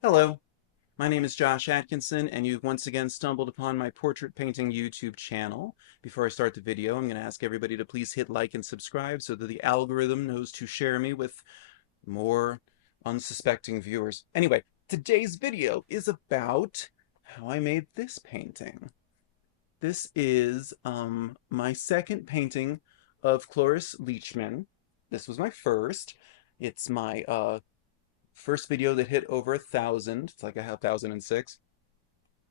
Hello, my name is Josh Atkinson, and you've once again stumbled upon my portrait painting YouTube channel. Before I start the video, I'm going to ask everybody to please hit like and subscribe so that the algorithm knows to share me with more unsuspecting viewers. Anyway, today's video is about how I made this painting. This is my second painting of Cloris Leachman. This was my first. It's my first video that hit over 1,000. It's like a 1,006.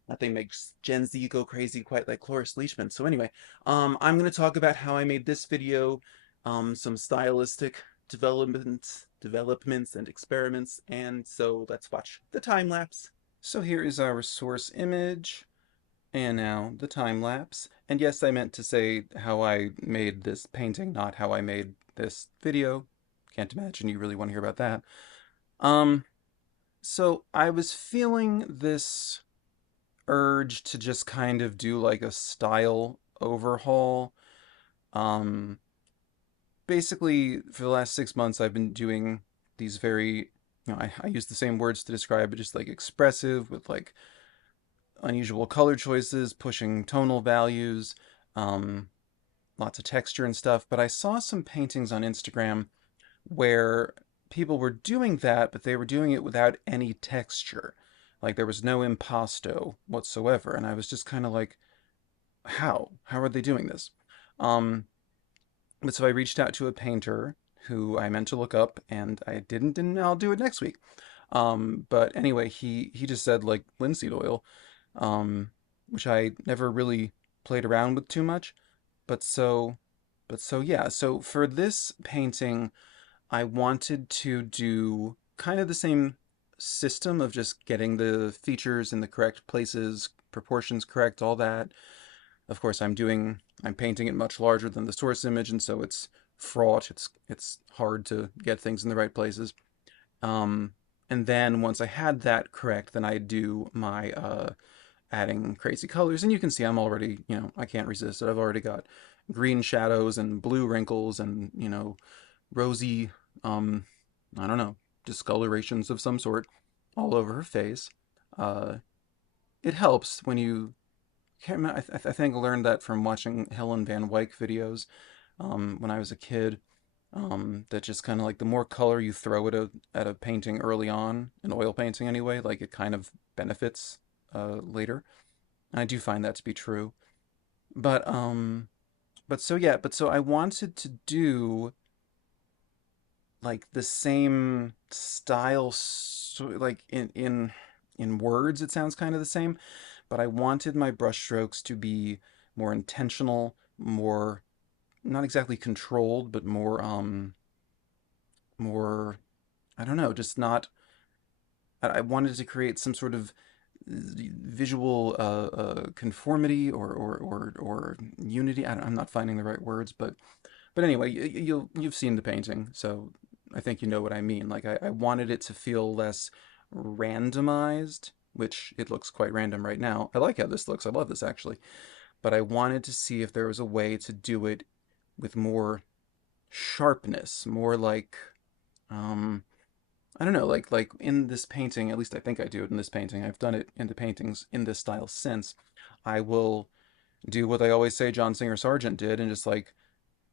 Nothing makes Gen Z go crazy quite like Cloris Leachman. So anyway, I'm going to talk about how I made this video, some stylistic developments and experiments, and so let's watch the time lapse. So here is our source image, and now the time lapse. And yes, I meant to say how I made this painting, not how I made this video. Can't imagine you really want to hear about that. Um, so I was feeling this urge to just kind of do like a style overhaul. Um, Basically, for the last 6 months, I've been doing these very, I use the same words to describe it, just like expressive with like unusual color choices, pushing tonal values, um, lots of texture and stuff. But I saw some paintings on Instagram where people were doing that, but they were doing it without any texture. Like there was no impasto whatsoever. And I was just kind of like, how? How are they doing this? Um, but so I reached out to a painter who I meant to look up, and I didn't, and I'll do it next week. But anyway, he just said like linseed oil, um, which I never really played around with too much. But so, but yeah. So for this painting, I wanted to do kind of the same system of just getting the features in the correct places, proportions correct, all that. Of course, I'm painting it much larger than the source image, and so it's fraught. It's hard to get things in the right places. Um, and then once I had that correct, then I do my adding crazy colors, and you can see I'm already, I can't resist it. I've already got green shadows and blue wrinkles and, rosy, um, I don't know, discolorations of some sort all over her face. Uh, it helps when you can't remember, I think I learned that from watching Helen Van Wyck videos when I was a kid. That just kind of like the more color you throw at a painting early on, an oil painting anyway, like it kind of benefits later. I do find that to be true. But but so yeah, but so I wanted to do like the same style, so like in words it sounds kind of the same, but I wanted my brushstrokes to be more intentional, more not exactly controlled, but more I don't know, just not I wanted to create some sort of visual conformity or unity. I'm not finding the right words, but anyway, you've seen the painting, so I think you know what I mean. Like I wanted it to feel less randomized, which it looks quite random right now. I like how this looks. I love this actually, but I wanted to see if there was a way to do it with more sharpness, more like um I don't know, like in this painting, at least I think I do it in this painting. I've done it in the paintings in this style since. I will do what I always say John Singer Sargent did and just like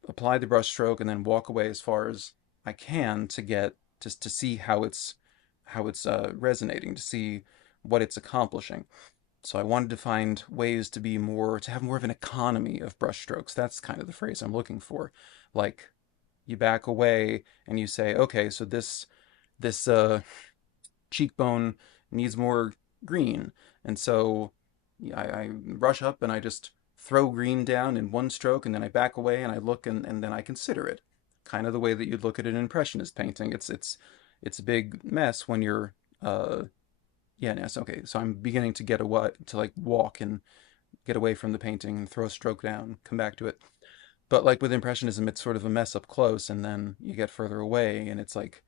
apply the brushstroke and then walk away as far as I can to get just to see how it's resonating, to see what it's accomplishing. So I wanted to find ways to have more of an economy of brushstrokes. That's kind of the phrase I'm looking for. Like you back away and you say, okay, so this cheekbone needs more green. And so I rush up and I just throw green down in one stroke and then I back away and I look and then I consider it. Kind of the way that you'd look at an impressionist painting. It's a big mess when you're yeah, yes, okay. So I'm beginning to get away to like walk and get away from the painting and throw a stroke down, come back to it. But like with impressionism, it's sort of a mess up close and then you get further away and it's like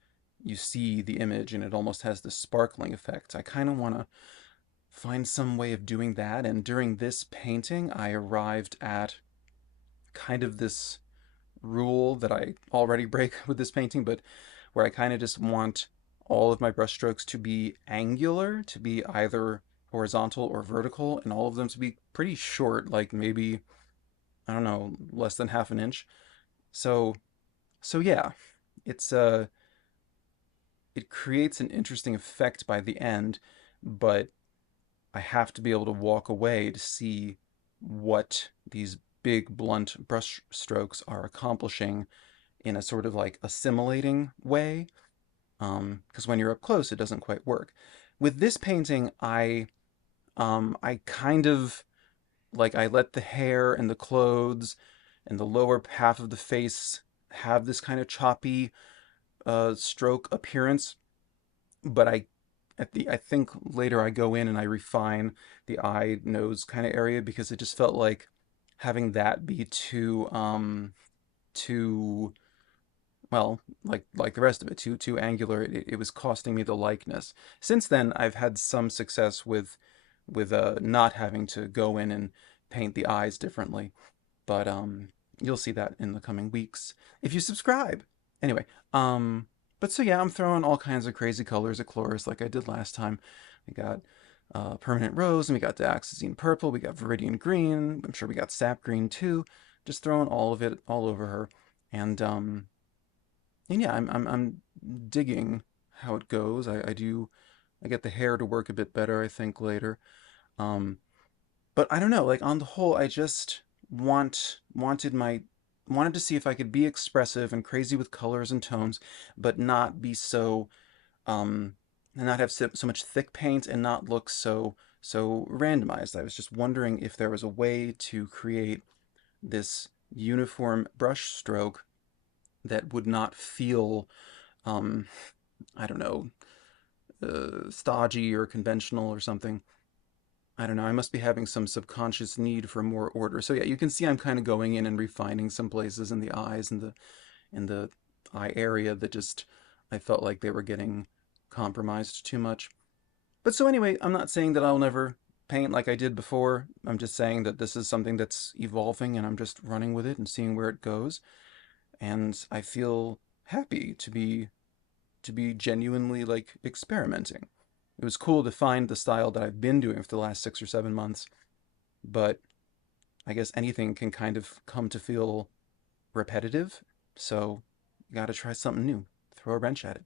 you see the image and it almost has this sparkling effect. I kind of want to find some way of doing that. And during this painting, I arrived at kind of this rule that I already break with this painting, but where I kind of just want all of my brush strokes to be angular, to be either horizontal or vertical, and all of them to be pretty short, like maybe, I don't know, less than half an inch. So, so yeah, it's it creates an interesting effect by the end, but I have to be able to walk away to see what these big blunt brush strokes are accomplishing in a sort of like assimilating way. Because when you're up close, it doesn't quite work. With this painting, I kind of like I let the hair and the clothes and the lower half of the face have this kind of choppy stroke appearance, but I think later I go in and I refine the eye nose kind of area because it just felt like having that be too well, like the rest of it, too angular. It was costing me the likeness. Since then, I've had some success with not having to go in and paint the eyes differently. But you'll see that in the coming weeks if you subscribe. Anyway, um, but so yeah, I'm throwing all kinds of crazy colors at Chloris like I did last time. We got permanent rose, and we got dioxazine purple, we got viridian green. I'm sure we got sap green too. Just throwing all of it all over her, and yeah, I'm digging how it goes. I get the hair to work a bit better, I think, later. Um, but I don't know, like on the whole, I just wanted my wanted to see if I could be expressive and crazy with colors and tones, but not be so and not have so much thick paint and not look so randomized. I was just wondering if there was a way to create this uniform brush stroke that would not feel um I don't know, stodgy or conventional or something. I don't know. I must be having some subconscious need for more order. So yeah, you can see I'm kind of going in and refining some places in the eyes and the eye area that just I felt like they were getting compromised too much. But so anyway, I'm not saying that I'll never paint like I did before. I'm just saying that this is something that's evolving and I'm just running with it and seeing where it goes. And I feel happy to be genuinely like experimenting. It was cool to find the style that I've been doing for the last 6 or 7 months, but I guess anything can kind of come to feel repetitive. So you got to try something new, throw a wrench at it.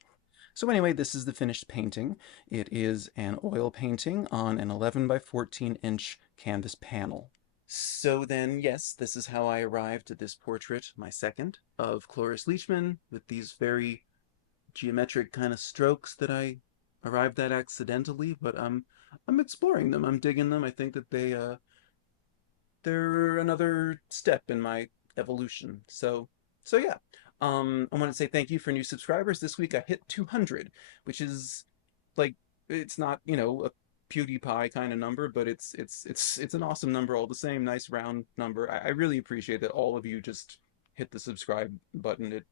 So anyway, this is the finished painting. It is an oil painting on an 11 by 14-inch canvas panel. So then, yes, this is how I arrived at this portrait, my second, of Cloris Leachman, with these very geometric kind of strokes that I arrived at accidentally, but I'm exploring them. I'm digging them. I think that they're another step in my evolution. So yeah. I want to say thank you for new subscribers. This week I hit 200, which is like it's not, a PewDiePie kind of number, but it's an awesome number all the same. Nice round number. I really appreciate that all of you just hit the subscribe button.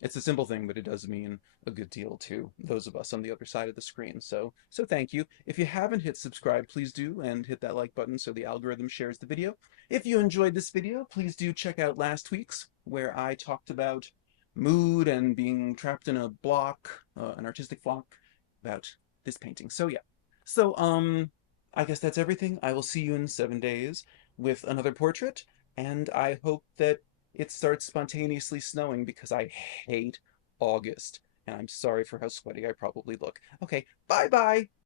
It's a simple thing, but it does mean a good deal to those of us on the other side of the screen. So thank you. If you haven't hit subscribe, please do, and hit that like button so the algorithm shares the video. If you enjoyed this video, please do check out last week's, where I talked about mood and being trapped in a block, an artistic block, about this painting. So yeah. So I guess that's everything. I will see you in 7 days with another portrait, and I hope that it starts spontaneously snowing because I hate August. And I'm sorry for how sweaty I probably look. Okay, bye bye!